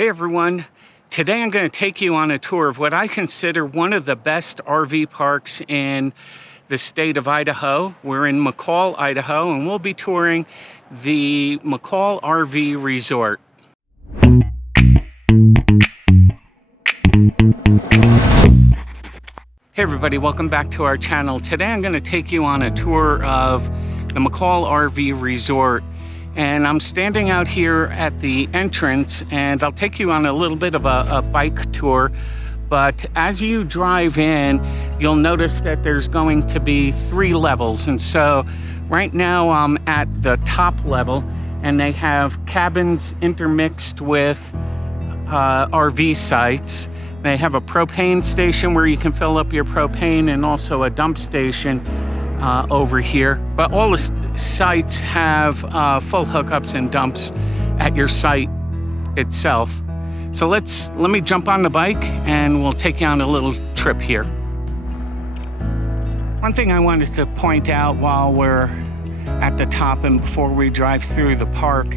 Hey everyone, today I'm going to take you on a tour of what I consider one of the best RV parks in the state of Idaho. We're in McCall, Idaho, and we'll be touring the McCall RV Resort. Hey everybody, welcome back to our channel. Today I'm going to take you on a tour of the McCall RV Resort. And I'm standing out here at the entrance, and I'll take you on a little bit of a bike tour. But as you drive in, you'll notice that there's going to be 3 levels. And so right now I'm at the top level, and they have cabins intermixed with RV sites. They have a propane station where you can fill up your propane, and also a dump station over here. But all the sites have full hookups and dumps at your site itself. So let me jump on the bike and we'll take you on a little trip here. One thing I wanted to point out while we're at the top and before we drive through the park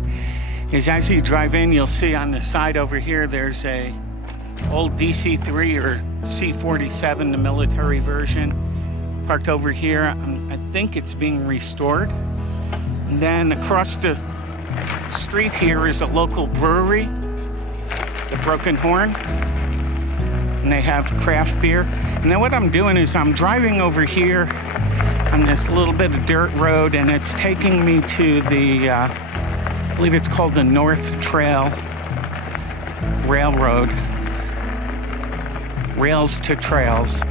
is, as you drive in, you'll see on the side over here there's a old DC-3 or C-47, the military version, parked over here. I think it's being restored. And then across the street here is a local brewery, the Broken Horn, and they have craft beer. And then what I'm doing is I'm driving over here on this little bit of dirt road, and it's taking me to the, I believe it's called the North Trail Railroad, Rails to Trails.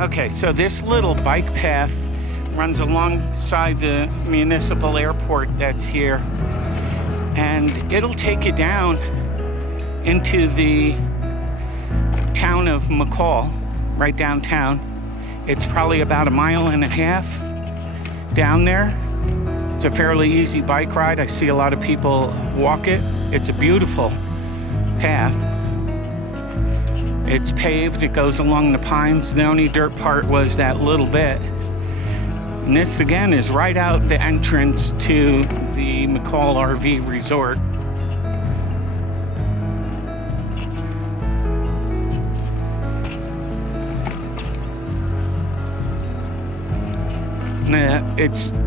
Okay, so this little bike path runs alongside the municipal airport that's here, and it'll take you down into the town of McCall, right downtown. It's probably about 1.5 miles down there. It's a fairly easy bike ride. I see a lot of people walk it. It's a beautiful path. It's paved, it goes along the pines. The only dirt part was that little bit. And this again is right out the entrance to the McCall RV Resort.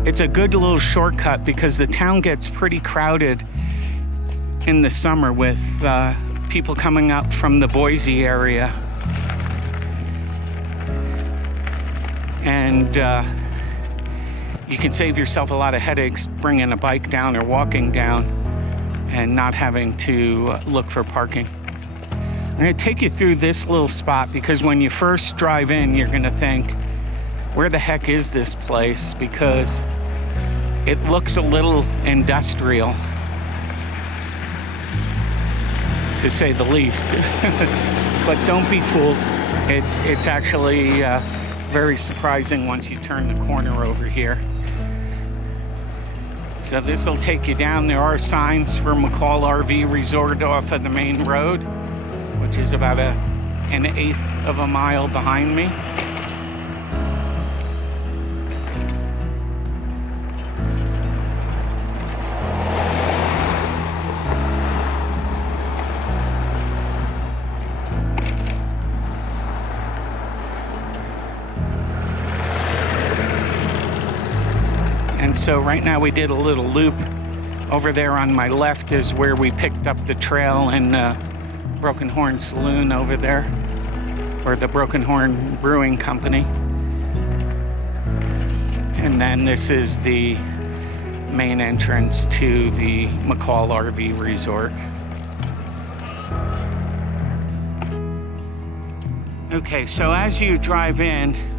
It's a good little shortcut because the town gets pretty crowded in the summer with people coming up from the Boise area. And you can save yourself a lot of headaches bringing a bike down or walking down and not having to look for parking. I'm going to take you through this little spot because when you first drive in, you're going to think, where the heck is this place? Because it looks a little industrial, to say the least. But don't be fooled. It's actually very surprising once you turn the corner over here. So this will take you down. There are signs for McCall RV Resort off of the main road, which is about 1/8 of a mile behind me. So right now we did a little loop. Over there on my left is where we picked up the trail and the Broken Horn Saloon over there, or the Broken Horn Brewing Company. And then this is the main entrance to the McCall RV Resort. Okay, so as you drive in,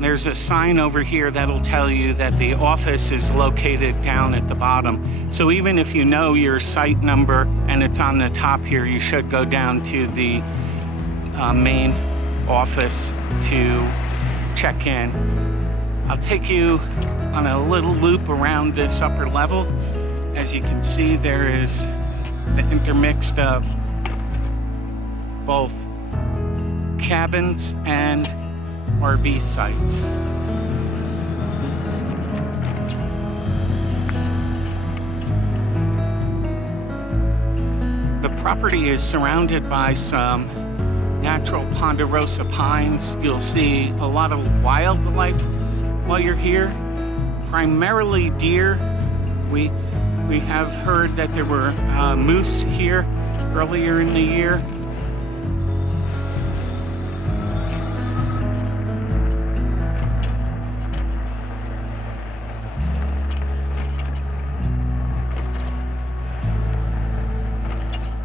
there's a sign over here that'll tell you that the office is located down at the bottom. So even if you know your site number and it's on the top here, you should go down to the main office to check in. I'll take you on a little loop around this upper level. As you can see, there is the intermixed of both cabins and RV sites. property is surrounded by some natural ponderosa pines. You'll see a lot of wildlife while you're here, primarily deer. We have heard that there were moose here earlier in the year.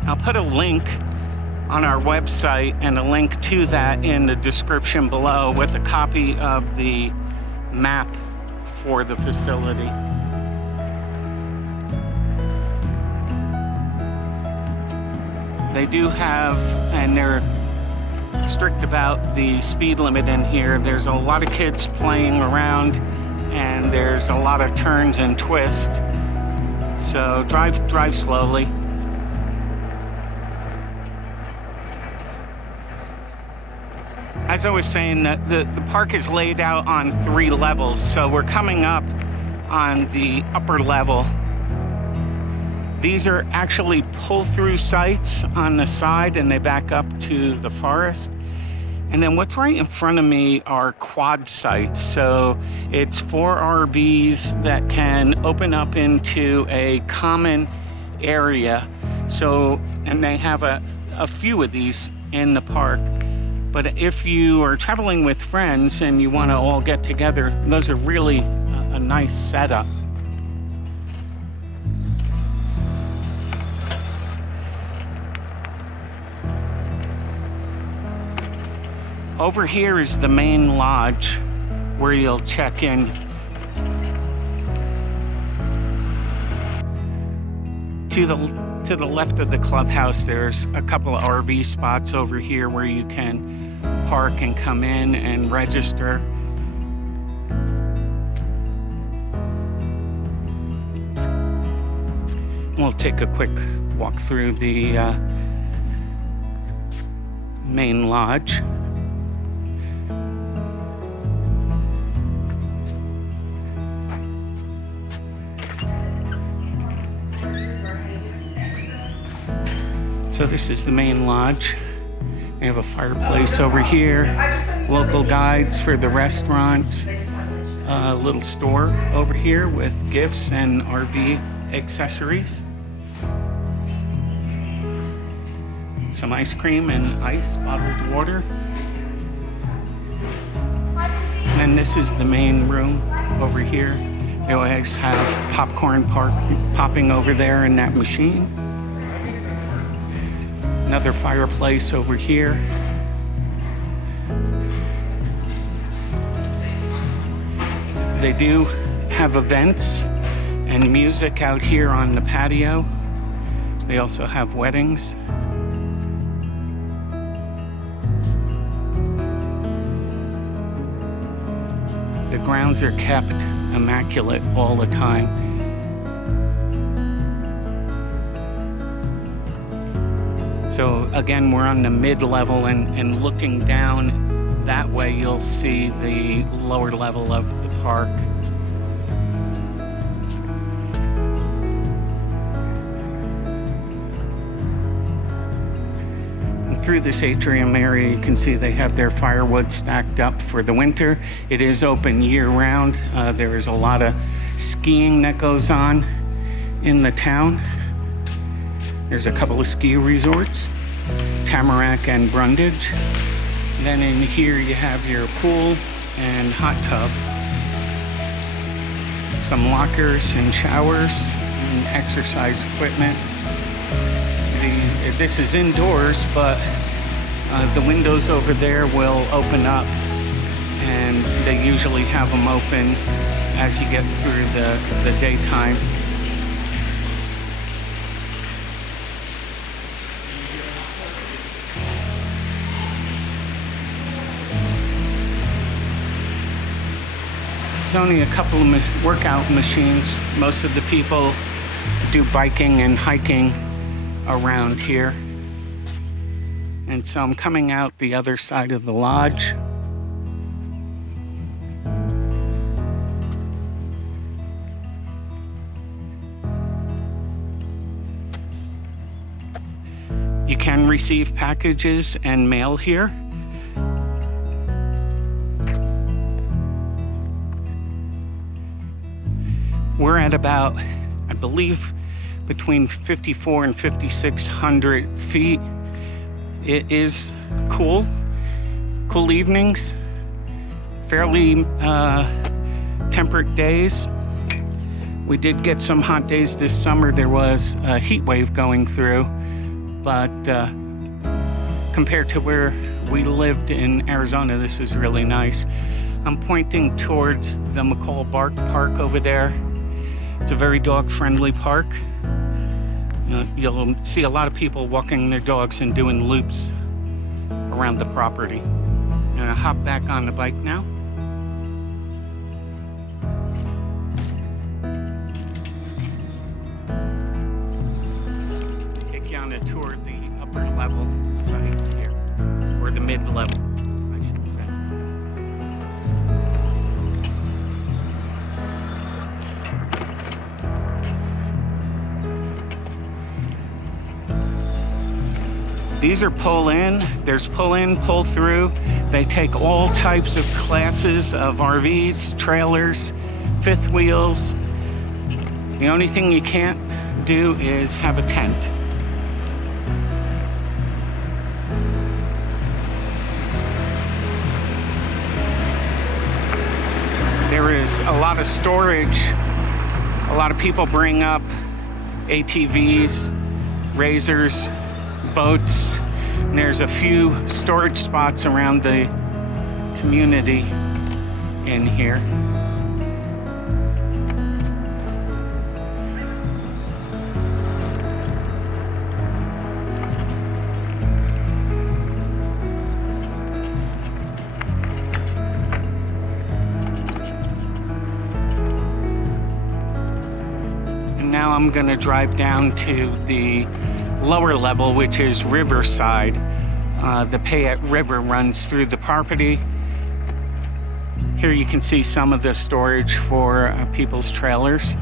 I'll put a link on our website and a link to that in the description below with a copy of the map for the facility. They do have, and they're strict about the speed limit in here. There's a lot of kids playing around and there's a lot of turns and twists. So drive slowly. As I was saying, the park is laid out on 3 levels, so we're coming up on the upper level. These are actually pull-through sites on the side, and they back up to the forest. And then what's right in front of me are quad sites. So it's 4 RVs that can open up into a common area. So, and they have a few of these in the park. But if you are traveling with friends and you want to all get together, those are really a nice setup. Over here is the main lodge where you'll check in. To the left of the clubhouse, there's a couple of RV spots over here where you can park and come in and register. We'll take a quick walk through the main lodge. So this is the main lodge. We have a fireplace over here, local guides for the restaurant, a little store over here with gifts and RV accessories. Some ice cream and ice, bottled water. And this is the main room over here. They always have popcorn popping over there in that machine. Another fireplace over here. They do have events and music out here on the patio. They also have weddings. The grounds are kept immaculate all the time. So again, we're on the mid-level, and looking down that way, you'll see the lower level of the park. And through this atrium area, you can see they have their firewood stacked up for the winter. It is open year-round. There is a lot of skiing that goes on in the town. There's a couple of ski resorts, Tamarack and Brundage. And then in here you have your pool and hot tub. Some lockers and showers and exercise equipment. This is indoors, but the windows over there will open up, and they usually have them open as you get through the daytime. There's only a couple of workout machines. Most of the people do biking and hiking around here. And so I'm coming out the other side of the lodge. can receive packages and mail here. We're at about, I believe, between 5,400 and 5,600 feet. It is cool evenings, fairly temperate days. We did get some hot days this summer. There was a heat wave going through, but compared to where we lived in Arizona, this is really nice. I'm pointing towards the McCall Park over there. It's a very dog-friendly park. You'll see a lot of people walking their dogs and doing loops around the property. I'm gonna hop back on the bike now. Take you on a tour of the upper level sites here, or the mid-level, I should say. These are pull-in. There's pull-in, pull-through. They take all types of classes of RVs, trailers, fifth wheels. The only thing you can't do is have a tent. There is a lot of storage. A lot of people bring up ATVs, razors, boats, and there's a few storage spots around the community in here. And now I'm going to drive down to the lower level, which is Riverside. The Payette River runs through the property. Here you can see some of the storage for people's trailers.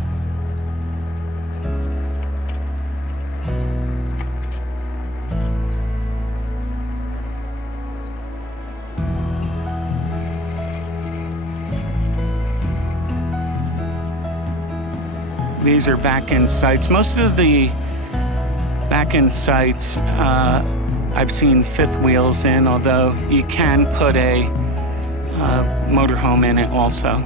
These are back-end sites. Most of the back-end sites I've seen fifth wheels in, although you can put a motorhome in it also.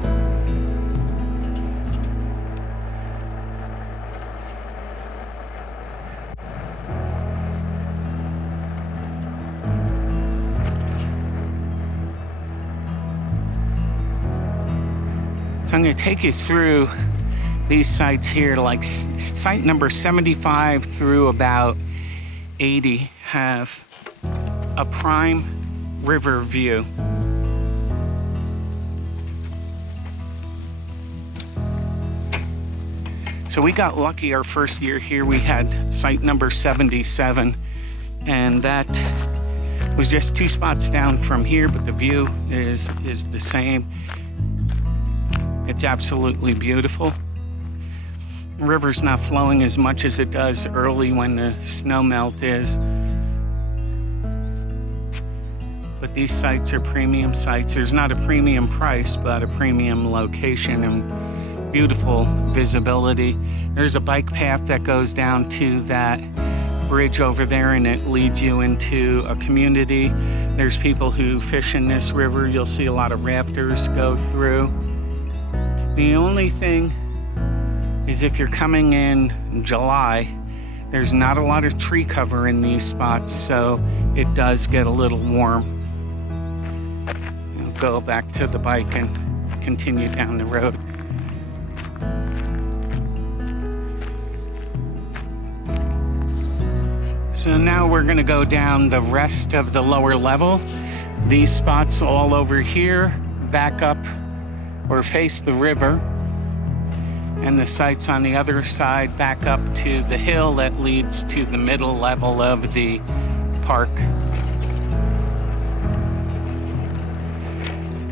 So I'm going to take you through these sites here, like site number 75 through about 80 have a prime river view. So we got lucky our first year here. We had site number 77, and that was just 2 spots down from here, but the view is the same. It's absolutely beautiful. The river's not flowing as much as it does early when the snow melt is. But these sites are premium sites. There's not a premium price, but a premium location and beautiful visibility. There's a bike path that goes down to that bridge over there, and it leads you into a community. There's people who fish in this river. You'll see a lot of rafters go through. The only thing is, if you're coming in July, there's not a lot of tree cover in these spots, so it does get a little warm. I'll go back to the bike and continue down the road. So now we're going to go down the rest of the lower level. These spots all over here back up or face the river, and the sites on the other side back up to the hill that leads to the middle level of the park.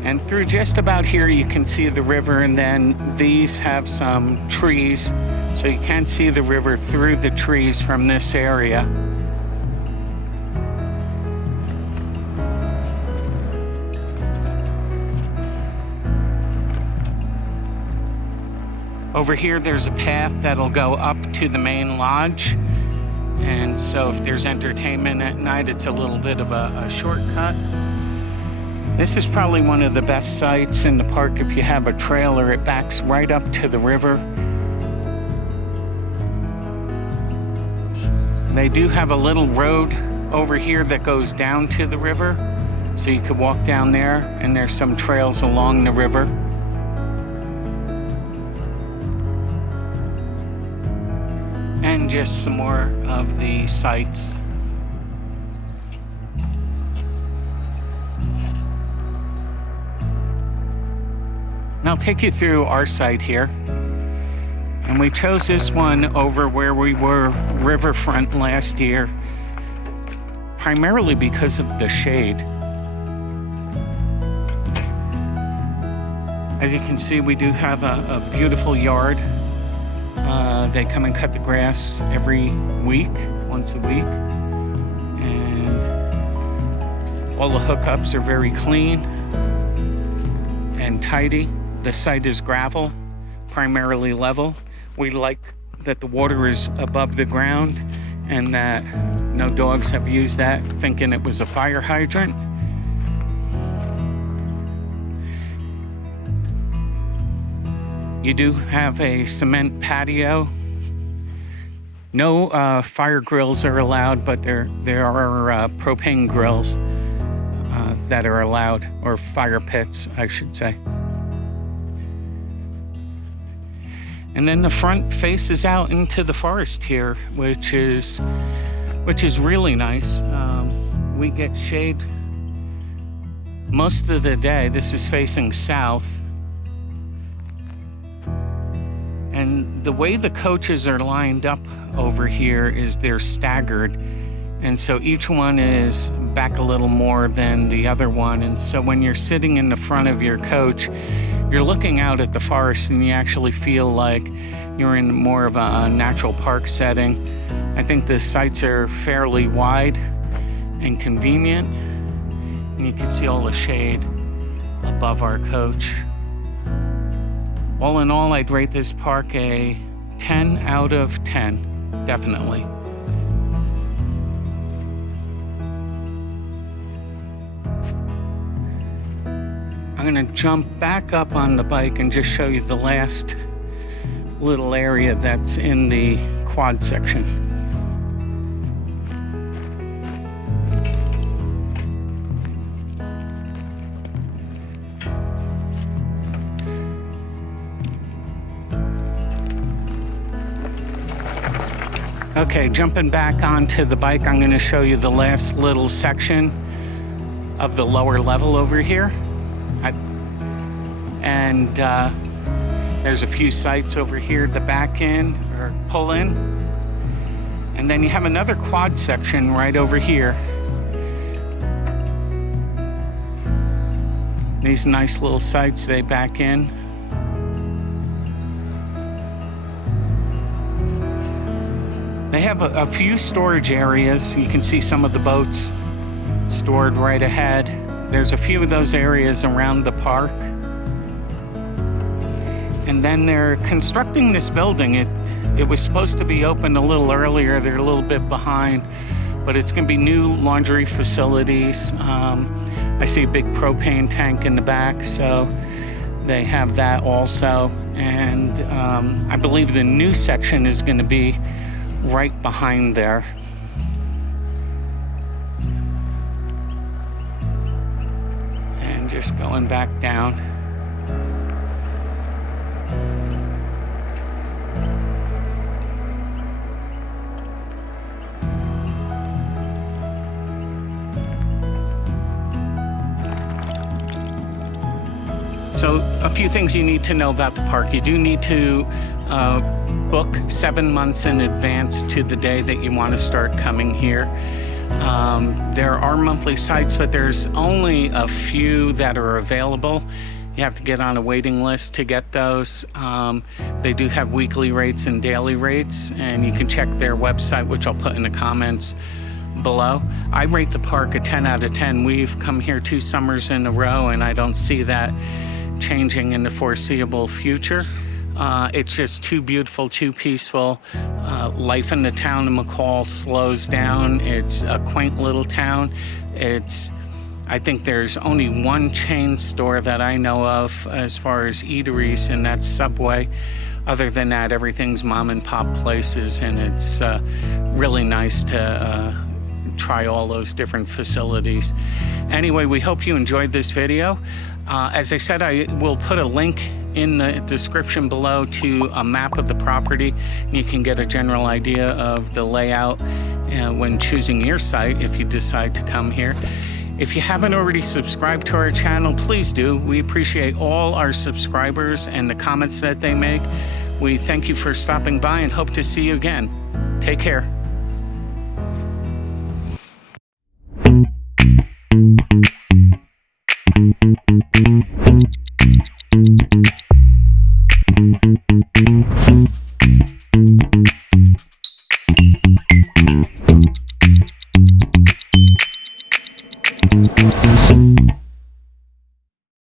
And through just about here you can see the river, and then these have some trees, so you can see the river through the trees from this area. Over here, there's a path that'll go up to the main lodge. And so if there's entertainment at night, it's a little bit of a shortcut. This is probably one of the best sites in the park if you have a trailer. It backs right up to the river. They do have a little road over here that goes down to the river. So you could walk down there, and there's some trails along the river. And just some more of the sites. And I'll take you through our site here. And we chose this one over where we were, Riverfront, last year, primarily because of the shade. As you can see, we do have a beautiful yard. They come and cut the grass every week, once a week. And all the hookups are very clean and tidy. The site is gravel, primarily level. We like that the water is above the ground and that no dogs have used that thinking it was a fire hydrant. You do have a cement patio. No fire grills are allowed, but there are propane grills that are allowed, or fire pits, I should say. And then the front faces out into the forest here, which is really nice. We get shade most of the day. This is facing south. And the way the coaches are lined up over here is they're staggered. And so each one is back a little more than the other one. And so when you're sitting in the front of your coach, you're looking out at the forest and you actually feel like you're in more of a natural park setting. I think the sites are fairly wide and convenient. And you can see all the shade above our coach. All in all, I'd rate this park a 10 out of 10, definitely. I'm gonna jump back up on the bike and just show you the last little area that's in the quad section. Okay, jumping back onto the bike, I'm gonna show you the last little section of the lower level over here. There's a few sites over here to back in or pull in. And then you have another quad section right over here. These nice little sites, they back in. They have a few storage areas. You can see some of the boats stored right ahead. There's a few of those areas around the park. And then they're constructing this building. It was supposed to be open a little earlier. They're a little bit behind, but it's gonna be new laundry facilities. I see a big propane tank in the back, so they have that also. And I believe the new section is gonna be right behind there. And just going back down. So a few things you need to know about the park. You do need to book 7 months in advance to the day that you want to start coming here. There are monthly sites, but there's only a few that are available. You have to get on a waiting list to get those. They do have weekly rates and daily rates, and you can check their website, which I'll put in the comments below. I rate the park a 10 out of 10. We've come here 2 summers in a row, and I don't see that changing in the foreseeable future. It's just too beautiful, too peaceful. Life in the town of McCall slows down. It's a quaint little town. I think there's only one chain store that I know of as far as eateries, and that's Subway. Other than that, everything's mom and pop places, and it's really nice to try all those different facilities. Anyway, we hope you enjoyed this video. As I said, I will put a link in the description below to a map of the property, and you can get a general idea of the layout when choosing your site if you decide to come here. If you haven't already subscribed to our channel, please do. We appreciate all our subscribers and the comments that they make. We thank you for stopping by and hope to see you again. Take care. Thank you.